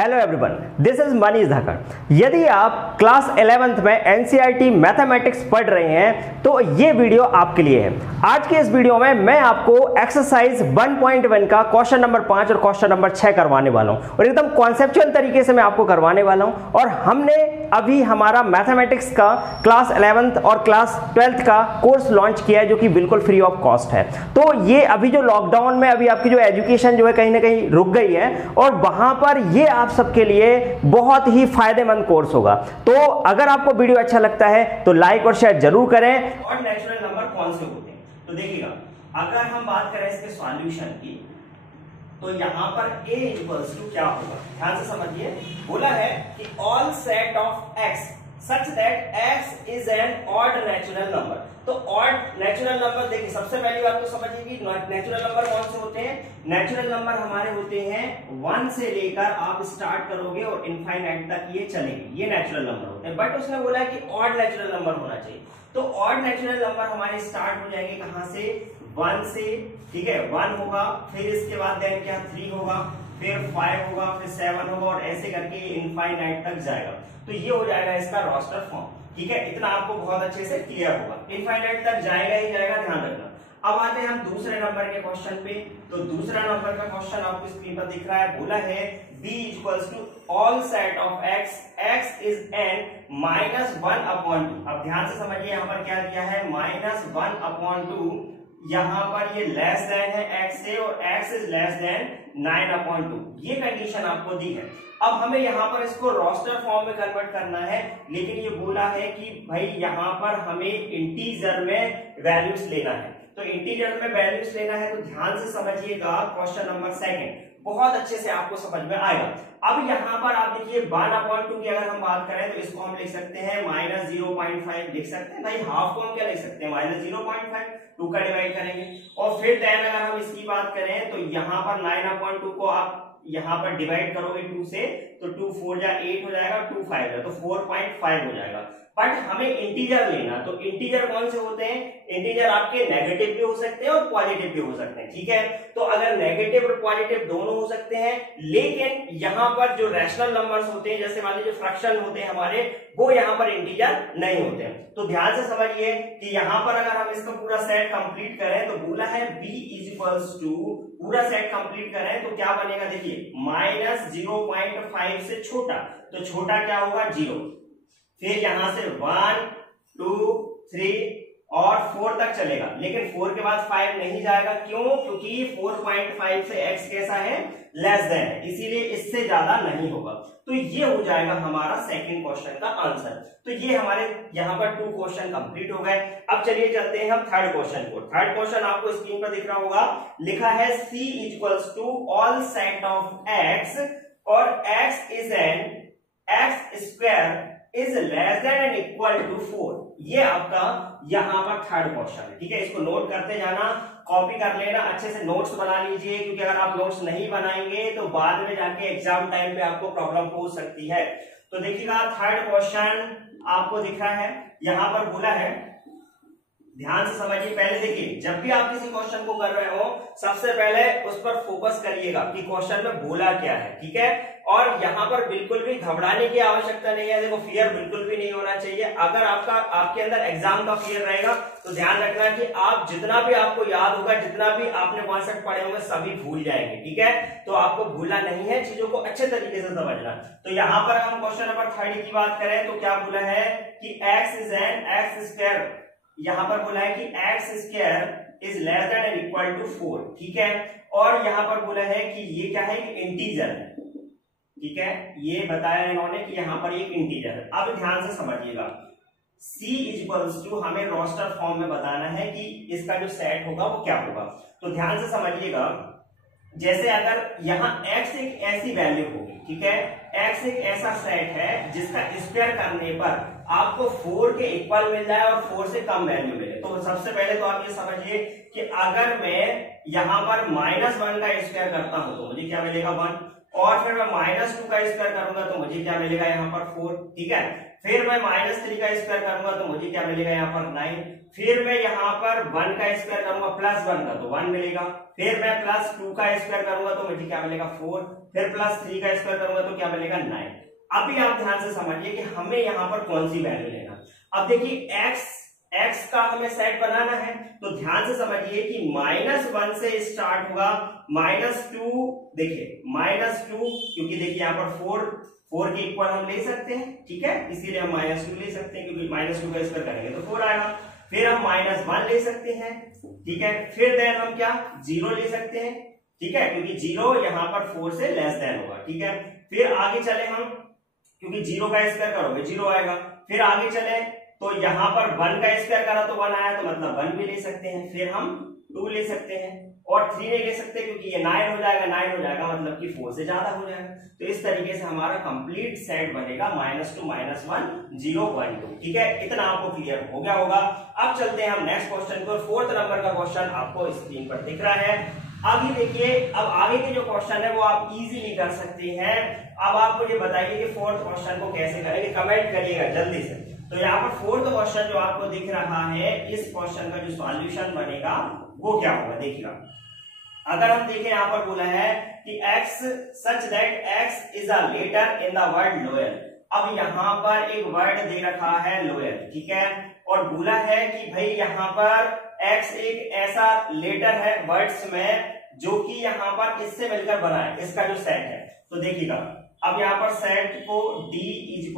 Hello everyone, this is Manish Dhakad. यदि आप class 11th में एनसीईआरटी मैथमेटिक्स पढ़ रहे हैं तो ये वीडियो आपके लिए है। आज के इस वीडियो में मैं आपको एक्सरसाइज 1.1 का क्वेश्चन नंबर 5 और क्वेश्चन नंबर 6 करवाने वाला हूं और एकदम कॉन्सेप्चुअल तरीके से मैं आपको करवाने वाला हूं। और हमने अभी हमारा मैथमेटिक्स का क्लास 11th और क्लास 12th का कोर्स लॉन्च किया है जो कि बिल्कुल फ्री ऑफ कॉस्ट है। तो ये अभी जो लॉकडाउन में अभी आपकी जो एजुकेशन जो है कहीं ना कहीं रुक गई है और वहां पर ये आप सबके लिए बहुत ही फायदेमंद कोर्स होगा। तो अगर आपको वीडियो अच्छा लगता है तो लाइक और शेयर जरूर करें। और नेचुरल नंबर कौन से होते हैं तो देखिएगा, अगर हम बात करें इसके सॉल्यूशन की तो यहां पर a इक्वल्स टू क्या होगा, ध्यान से समझिए। बोला है कि all set of x such that x is N odd natural number. तो ऑड नेचुरल नंबर देखिए, सबसे पहली बात तो समझिए कि नेचुरल नंबर कौन से होते हैं। नेचुरल नंबर हमारे होते हैं 1 से लेकर आप स्टार्ट करोगे और इनफाइनाइट तक ये चलेंगे, ये नेचुरल नंबर होते हैं। बट उसने बोला कि ऑड नेचुरल नंबर होना चाहिए। तो ऑड नेचुरल नंबर हमारे स्टार्ट हो जाएंगे कहां से, 1 से, ठीक है। 1 होगा, फिर इसके बाद देन क्या 3 होगा, फिर 5 होगा, फिर 7 होगा और ऐसे करके इनफाइनाइट तक जाएगा। तो ये हो जाएगा इसका रोस्टर फॉर्म, ठीक है। इतना आपको बहुत अच्छे से क्लियर होगा, इनफाइनाइट तक जाएगा ही जाएगा, ध्यान रखना। अब आते हैं हम दूसरे नंबर के क्वेश्चन पे। तो दूसरा नंबर का क्वेश्चन आपको स्क्रीन पर दिख रहा है। बोला है b equals to all set of x, x is n -1/2। अब ध्यान से समझिए, यहाँ पर क्या दिया है -1/2। यहां पर ये लेस देन है x से और x इज लेस देन 9/2। ये कंडीशन आपको दी है। अब हमें यहां पर इसको रोस्टर फॉर्म में कन्वर्ट करना है, लेकिन ये बोला है कि भाई यहां पर हमें इंटीजर में वैल्यूज लेना है। तो इंटीजर में वैल्यूज लेना है तो ध्यान से समझिएगा क्वेश्चन नंबर 2 बहुत अच्छे से आपको समझ में आएगा। अब यहाँ पर आप देखिए 1/2 की अगर हम बात करें तो इसको हम लिख सकते हैं -0.5 लिख सकते हैं। भाई हाफ को हम क्या लिख सकते हैं -0.5, 2 का डिवाइड करेंगे। और फिर देन अगर हम इसकी बात करें तो यहाँ पर 9/2 को आप यहाँ पर डिवाइड करोगे 2 से, तो 2 4 जा 8 हो जाएगा, 2 5 है तो 4.5 हो जाएगा। बट हमें इंटीजर लेना, तो इंटीजर कौन से होते हैं, इंटीजर आपके नेगेटिव भी हो सकते हैं और पॉजिटिव भी हो सकते हैं, ठीक है। तो अगर नेगेटिव और पॉजिटिव दोनों हो सकते हैं, लेकिन यहाँ पर जो रैशनल नंबर्स होते हैं, जैसे मान लीजिए फ्रैक्शन होते हैं हमारे, वो यहाँ पर इंटीजर नहीं होते हैं। तो ध्यान से समझिए कि यहाँ पर अगर हम इसका पूरा सेट कंप्लीट करें तो बोला है b इज इक्वल्स टू, पूरा सेट कंप्लीट करें तो क्या बनेगा, देखिए -0.5 से छोटा, तो छोटा क्या होगा 0। फिर यहां से 1 2 3 और 4 तक चलेगा, लेकिन 4 के बाद 5 नहीं जाएगा। क्यों? क्योंकि 4.5 से x कैसा है, लेस देन है, इसीलिए इससे ज्यादा नहीं होगा। तो ये हो जाएगा हमारा सेकंड क्वेश्चन का आंसर। तो ये हमारे यहाँ पर 2 क्वेश्चन कंप्लीट हो गए। अब चलिए चलते हैं हम थर्ड क्वेश्चन को। थर्ड क्वेश्चन आपको स्क्रीन पर दिख रहा होगा, लिखा है c equals to all set of x और x is n x square is less than and equal to 4। ये आपका यहां पर थर्ड क्वेश्चन है, ठीक है। इसको नोट करते जाना, कॉपी कर लेना, अच्छे से नोट्स बना लीजिए, क्योंकि अगर आप नोट्स नहीं बनाएंगे तो बाद में जाके एग्जाम टाइम पे आपको प्रॉब्लम हो सकती है। तो देखिएगा थर्ड क्वेश्चन आपको दिख रहा है, यहां पर बोला है, ध्यान से समझिए। पहले देखिए, जब भी आप किसी क्वेश्चन को कर रहे हो सबसे पहले उस पर फोकस करिएगा कि क्वेश्चन में बोला क्या है, ठीक है। और यहाँ पर बिल्कुल भी घबराने की आवश्यकता नहीं है, देखो फियर बिल्कुल भी नहीं होना चाहिए। अगर आपके अंदर एग्जाम का फियर रहेगा तो ध्यान रखना कि आप जितना भी आपको याद होगा, जितना भी आपने कॉन्सेप्ट पढ़े होंगे सभी भूल जाएंगे, ठीक है। तो आपको भूलना नहीं है, चीजों को अच्छे तरीके से समझना। तो यहाँ पर हम क्वेश्चन नंबर 3 की बात करें तो क्या बोला है कि x is n x square, यहां पर बोला है कि x square is less than and equal to 4, ठीक है। और यहां पर बोला है कि ये क्या है, इंटीजर है, ठीक है। ये बताया इन्होंने कि यहां पर एक इंटीजर है। अब ध्यान से समझिएगा, c इज इक्वल्स टू हमें रोस्टर फॉर्म में बताना है कि इसका जो सेट होगा वो क्या होगा। तो ध्यान से समझिएगा, जैसे अगर यहाँ x एक ऐसी वैल्यू होगी, ठीक है, x एक ऐसा सेट है जिसका स्क्वायर करने पर आपको 4 के इक्वल मिल जाए और 4 से कम वैल्यू मिले। तो सबसे पहले तो आप ये समझिए कि अगर मैं यहाँ पर -1 का स्क्वायर करता हूं तो मुझे क्या मिलेगा 1, और फिर मैं -2 का स्क्वायर करूंगा तो मुझे क्या मिलेगा यहाँ पर 4, ठीक है। फिर मैं -3 का स्क्वायर करूंगा तो मुझे क्या मिलेगा यहाँ पर 9। फिर मैं यहाँ पर 1 का स्क्वायर करूंगा +1 का तो 1 मिलेगा। फिर मैं +2 का स्क्वायर करूंगा तो मुझे क्या मिलेगा 4। फिर प्लस 3 का स्क्वायर करूंगा तो क्या मिलेगा 9। अभी आप ध्यान से समझिए कि हमें यहाँ पर कौन सी वैल्यू लेना। अब देखिए x का हमें सेट बनाना है, तो ध्यान से समझिए कि -1 से स्टार्ट होगा, -2, देखिए -2, क्योंकि देखिए यहाँ पर 4 के इक्वल हम ले सकते हैं, ठीक है, इसीलिए हम -2 ले सकते हैं, क्योंकि -2 का स्क्वायर करेंगे तो 4 आएगा। फिर हम -1 ले सकते हैं, ठीक है, फिर देन हम क्या 0 ले सकते हैं, ठीक है, क्योंकि 0 यहाँ पर 4 से लेस देन होगा, ठीक है। फिर आगे चले हम, क्योंकि 0 का स्क्वायर करोगे 0 आएगा। फिर आगे चले तो यहाँ पर 1 का स्क्वायर करा तो 1 आया, तो मतलब 1 भी ले सकते हैं। फिर हम 2 ले सकते हैं और 3 नहीं ले सकते, क्योंकि ये 9 हो जाएगा, 9 हो जाएगा मतलब कि 4 से ज्यादा हो जाएगा। तो इस तरीके से हमारा कंप्लीट सेट बनेगा -2 -1 0 1 2, ठीक है। इतना आपको क्लियर हो गया होगा। अब चलते हैं हम नेक्स्ट क्वेश्चन को। 4th नंबर का क्वेश्चन आपको स्क्रीन पर दिख रहा है। आगे देखिए, अब आगे के जो क्वेश्चन है वो आप इजीली कर सकते हैं। अब आप मुझे बताइए कि 4th क्वेश्चन को कैसे करेंगे, कमेंट करिएगा जल्दी से। तो यहाँ पर 4th क्वेश्चन जो आपको दिख रहा है, इस क्वेश्चन का जो सॉल्यूशन बनेगा वो क्या होगा, देखिएगा। अगर हम देखें, यहाँ पर बोला है कि x such that x is a letter in the word loyal। अब यहाँ पर एक वर्ड दे रखा है लोयल, ठीक है, और बोला है कि भाई यहाँ पर x एक ऐसा लेटर है वर्ड्स में जो कि यहाँ पर इससे मिलकर बना है, इसका जो सेट है। तो देखिएगा, अब यहाँ पर सेट को d =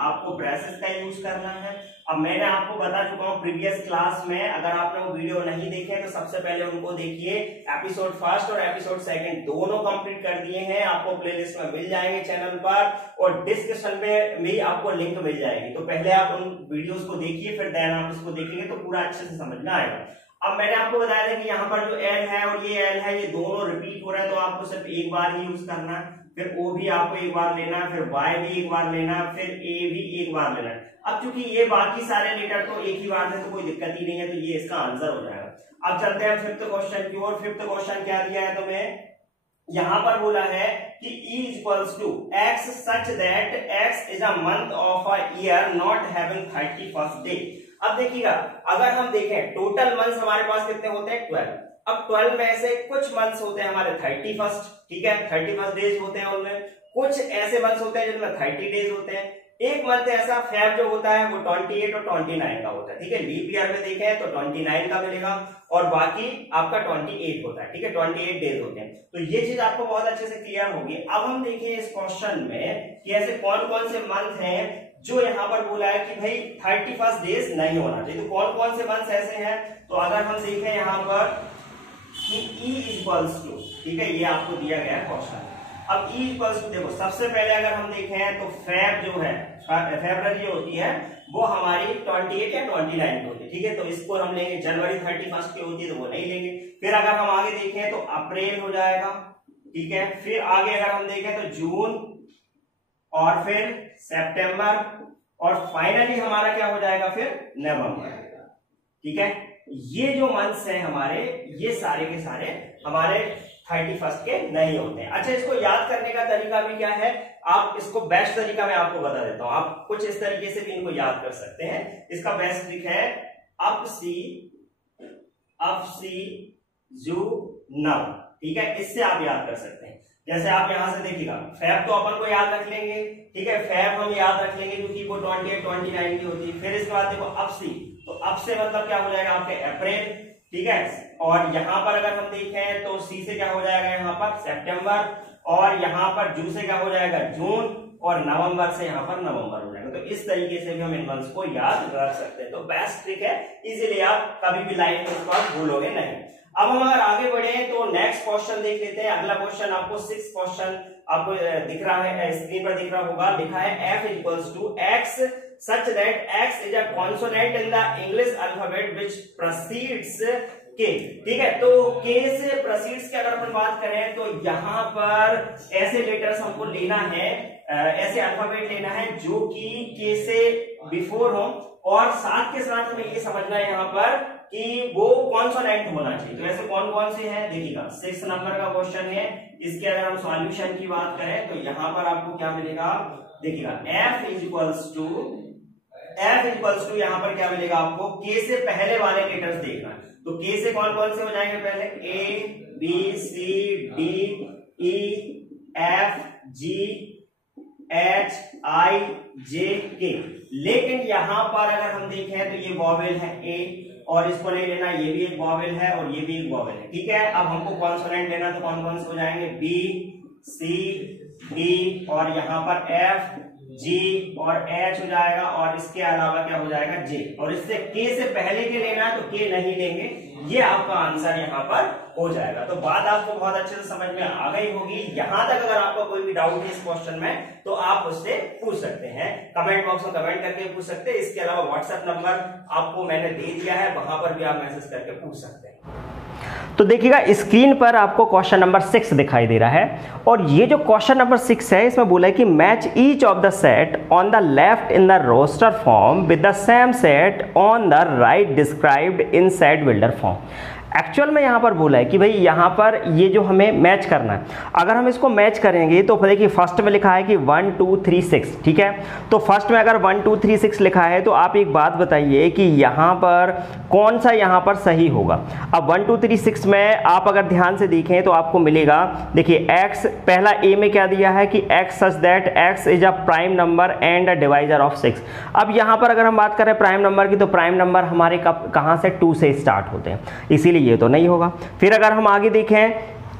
आपको ब्रेसेस का यूज करना है। अब मैंने आपको बता चुका हूँ प्रीवियस क्लास में, अगर आपने वो वीडियो नहीं देखे तो सबसे पहले उनको देखिए। एपिसोड 1 और एपिसोड 2 दोनों कंप्लीट कर दिए हैं, आपको प्लेलिस्ट में मिल जाएंगे चैनल पर, और डिस्क्रिप्शन में भी आपको लिंक मिल जाएगी। तो पहले आप उन वीडियोस को देखिए, फिर देन आप इसको देखेंगे तो पूरा अच्छे से समझ में आएगा। अब मैंने आपको बताया था कि यहाँ पर जो L है और ये L है, ये दोनों रिपीट हो रहा है, तो आपको सिर्फ एक बार ही यूज करना है। फिर O भी आपको एक बार लेना है, फिर Y भी एक बार लेना है, फिर A भी एक बार लेना है। अब चूंकि ये बाकी सारे लेटर तो एक ही बार में, तो कोई दिक्कत ही नहीं है, तो ये इसका आंसर हो जाएगा। अब चलते हैं 5th क्वेश्चन की ओर। 5th क्वेश्चन क्या दिया है तुम्हें, यहाँ पर बोला है कि E = x such that x is a month of a year not having 31st day। अब देखिएगा, अगर हम देखें टोटल मंथ्स हमारे पास कितने होते हैं 12। अब 12 में से कुछ मंथ्स होते हैं हमारे 31st, ठीक है, 31st डेज होते हैं उनमें। कुछ ऐसे मंथ्स होते हैं जिनमें 30 डेज होते हैं। एक मंथ ऐसा फेब जो होता है वो 28 और 29 का होता है, ठीक है। लीप ईयर में देखें तो 29 का मिलेगा, और बाकी आपका 28 होता है, ठीक है, 28 डेज होते हैं। तो ये चीज आपको बहुत अच्छे से क्लियर होगी। अब हम देखें इस क्वेश्चन में कि ऐसे कौन कौन से मंथ हैं जो यहाँ पर बोला है कि भाई 31st डेज नहीं होना चाहिए। तो कौन कौन से मंथ्स ऐसे हैं, तो अगर हम देखें यहाँ पर कि E = ठीक है, ये आपको दिया गया है क्वेश्चन। अब E = देखो, सबसे पहले अगर हम देखें तो फेब जो है, फेब्रुअरी होती है वो हमारी 28 या 29 की होती है, ठीक है, तो इसको हम लेंगे। जनवरी 31st की होती है तो वो नहीं लेंगे। फिर अगर हम आगे देखें तो अप्रैल हो जाएगा, ठीक है। फिर आगे अगर हम देखें तो जून, और फिर सितंबर, और फाइनली हमारा क्या हो जाएगा फिर नवंबर, ठीक है। ये जो मंथ्स हैं हमारे, ये सारे के सारे हमारे 31st के नहीं होते हैं। अच्छा, इसको याद करने का तरीका भी क्या है, आप इसको बेस्ट तरीका मैं आपको बता देता हूं। आप कुछ इस तरीके से भी इनको याद कर सकते हैं। इसका बेस्ट ट्रिक है अप सी जू नव, ठीक है, इससे आप याद कर सकते हैं। जैसे आप यहां से देखिएगा, फेब तो अपन को याद रख लेंगे, ठीक है, फेब हम याद रख लेंगे क्योंकि वो 28 29 की होती है। फिर इसके बाद देखो अप सी, तो अप से मतलब क्या हो जाएगा आपके अप्रैल, ठीक है, और यहां पर अगर हम देखें तो सी से क्या हो जाएगा यहाँ पर सितंबर, और यहाँ पर जू से क्या हो जाएगा जून, और नवंबर से यहाँ पर नवंबर हो जाएगा। तो इस तरीके से भी हम इन मंथ्स को याद रख सकते हैं। तो बेस्ट ट्रिक है, इजीली आप कभी भी लाइफ में इसको भूलोगे नहीं। अब हम अगर आगे बढ़े तो नेक्स्ट क्वेश्चन देख लेते हैं। अगला क्वेश्चन आपको 6th क्वेश्चन आपको दिख रहा है, स्क्रीन पर दिख रहा होगा। लिखा है F = x such that x is a consonant in the English alphabet which precedes K, ठीक है। तो K से precedes के अगर अपन बात करें तो यहाँ पर ऐसे लेटर्स हमको लेना है, ऐसे अल्फाबेट लेना है जो कि K से बिफोर हो, और साथ के साथ हमें ये समझना है यहाँ पर कि वो कॉन्सोनेंट होना चाहिए। तो ऐसे कौन कौन से हैं देखिएगा, 6 नंबर का क्वेश्चन है। इसके अगर हम सॉल्यूशन की बात करें तो यहाँ पर आपको क्या मिलेगा, देखिएगा F = यहाँ पर क्या मिलेगा आपको, K से पहले वाले लेटर्स देखना। तो K से कौन कौन से हो जाएंगे पहले, A B C D E FGHIJK। लेकिन यहां पर अगर हम देखें तो ये वॉवेल है ए, और इसको नहीं लेना, ये भी एक वॉवेल है और ये भी एक वॉवेल है, ठीक है। अब हमको कॉन्सोनेंट लेना, तो कौन कौन से हो जाएंगे, बी, सी, डी, और यहाँ पर एफ, जी और एच हो जाएगा, और इसके अलावा क्या हो जाएगा, जे। और इससे के से पहले के लेना है तो के नहीं लेंगे, ये आपका आंसर यहाँ पर हो जाएगा। तो बात आपको बहुत अच्छे से समझ में आ गई होगी। यहां तक अगर आपको कोई भी डाउट है इस क्वेश्चन में तो आप उससे पूछ सकते हैं, कमेंट बॉक्स में कमेंट करके पूछ सकते हैं। इसके अलावा व्हाट्सएप नंबर आपको मैंने दे दिया है, वहां पर भी आप मैसेज करके पूछ सकते हैं। तो देखिएगा स्क्रीन पर आपको क्वेश्चन नंबर 6 दिखाई दे रहा है, और ये जो क्वेश्चन नंबर 6 है इसमें बोला है कि match each of the set on the left in the roster form with the same set on the right described in set builder form. Actual में यहाँ पर बोला है कि भाई यहाँ पर ये जो हमें मैच करना है, अगर हम इसको मैच करेंगे तो देखिए फर्स्ट में लिखा है कि 1 2 3 6, ठीक है। तो फर्स्ट में अगर 1 2 3 6 लिखा है तो आप एक बात बताइए कि यहाँ पर कौन सा यहाँ पर सही होगा। अब 1 2 3 6 में आप अगर ध्यान से देखें तो आपको मिलेगा, देखिए x, पहला ए में क्या दिया है कि x such that x is a prime number and a divisor of 6। अब यहाँ पर अगर हम बात करें प्राइम नंबर की, तो प्राइम नंबर हमारे कहाँ से, 2 से स्टार्ट होते हैं, इसीलिए ये तो नहीं होगा। फिर अगर हम आगे देखें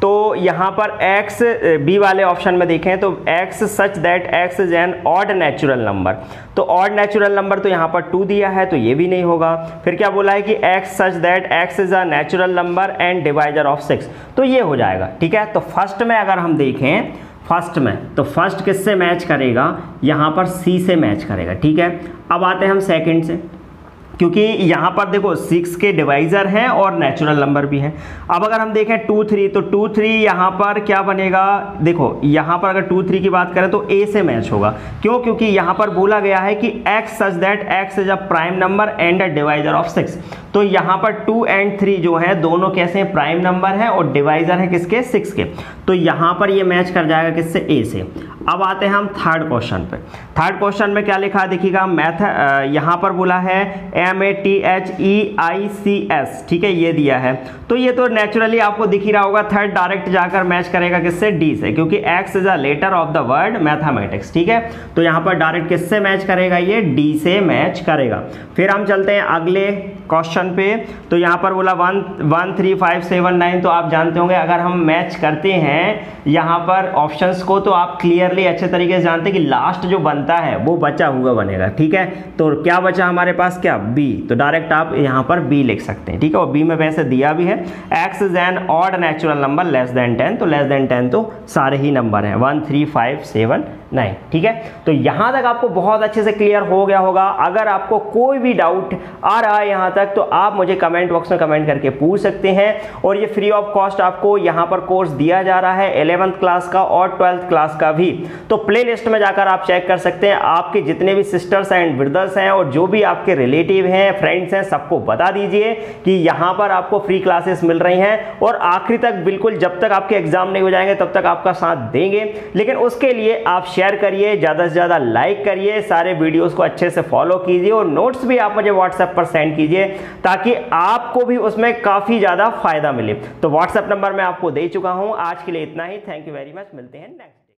तो यहाँ पर x, बी वाले ऑप्शन में देखें तो x such that x is N odd natural number, तो ऑड नेचुरल नंबर तो यहाँ पर 2 दिया है तो ये भी नहीं होगा। फिर क्या बोला है कि x such that x is a natural number and divisor of 6, तो ये हो जाएगा, ठीक है। तो फर्स्ट में अगर हम देखें, फर्स्ट में तो फर्स्ट किससे मैच करेगा, यहाँ पर सी से मैच करेगा, ठीक है। अब आते हैं हम सेकंड से, क्योंकि यहाँ पर देखो 6 के डिवाइजर हैं और नेचुरल नंबर भी हैं। अब अगर हम देखें 2 3, तो 2 3 यहाँ पर क्या बनेगा, देखो यहाँ पर अगर 2 3 की बात करें तो ए से मैच होगा, क्यों, क्योंकि यहाँ पर बोला गया है कि x such that x is a prime number and a divisor of 6। तो यहाँ पर 2 और 3 जो है दोनों कैसे हैं, प्राइम नंबर है और डिवाइजर है किसके, 6 के, तो यहाँ पर ये मैच कर जाएगा किससे, ए से। अब आते हैं हम थर्ड क्वेश्चन पे। थर्ड क्वेश्चन में क्या लिखा है देखिएगा, यहाँ पर बोला है MATHEICS, ठीक है, ये दिया है, तो ये तो नेचुरली आपको दिख ही रहा होगा, थर्ड डायरेक्ट जाकर मैच करेगा किससे, डी से, क्योंकि x is a letter of the word mathematics, ठीक है। तो यहाँ पर डायरेक्ट किससे मैच करेगा, ये डी से मैच करेगा। फिर हम चलते हैं अगले क्वेश्चन पे, तो यहाँ पर बोला 1 1 3 5 7 9, तो आप जानते होंगे अगर हम मैच करते हैं यहाँ पर ऑप्शंस को तो आप क्लियरली अच्छे तरीके से जानते हैं कि लास्ट जो बनता है वो बचा हुआ बनेगा, ठीक है। तो क्या बचा हमारे पास, क्या, बी, तो डायरेक्ट आप यहाँ पर बी लिख सकते हैं, ठीक है। और बी में वैसे दिया भी है x is N odd natural number less than 10, तो लेस देन 10 तो सारे ही नंबर हैं 1 3 5 7 9, ठीक है। तो यहाँ तक आपको बहुत अच्छे से क्लियर हो गया होगा। अगर आपको कोई भी डाउट आ रहा है यहाँ तक तो आप मुझे कमेंट बॉक्स में कमेंट करके पूछ सकते हैं, और ये फ्री ऑफ कॉस्ट आपको यहाँ पर कोर्स दिया जा रहा है 11th क्लास का और 12th क्लास का भी। तो प्ले लिस्ट में जाकर आप चेक कर सकते हैं, आपके जितने भी सिस्टर्स एंड ब्रदर्स हैं और जो भी आपके रिलेटिव हैं, फ्रेंड्स हैं, सबको बता दीजिए कि यहाँ पर आपको फ्री क्लासेस मिल रही हैं, और आखिरी तक बिल्कुल जब तक आपके एग्जाम नहीं हो जाएंगे तब तक आपका साथ देंगे। लेकिन उसके लिए आप शेयर करिए, ज़्यादा से ज़्यादा लाइक करिए, सारे वीडियोस को अच्छे से फॉलो कीजिए, और नोट्स भी आप मुझे व्हाट्सएप पर सेंड कीजिए ताकि आपको भी उसमें काफ़ी ज़्यादा फायदा मिले। तो व्हाट्सएप नंबर मैं आपको दे चुका हूँ। आज के लिए इतना ही, थैंक यू वेरी मच, मिलते हैं नेक्स्ट।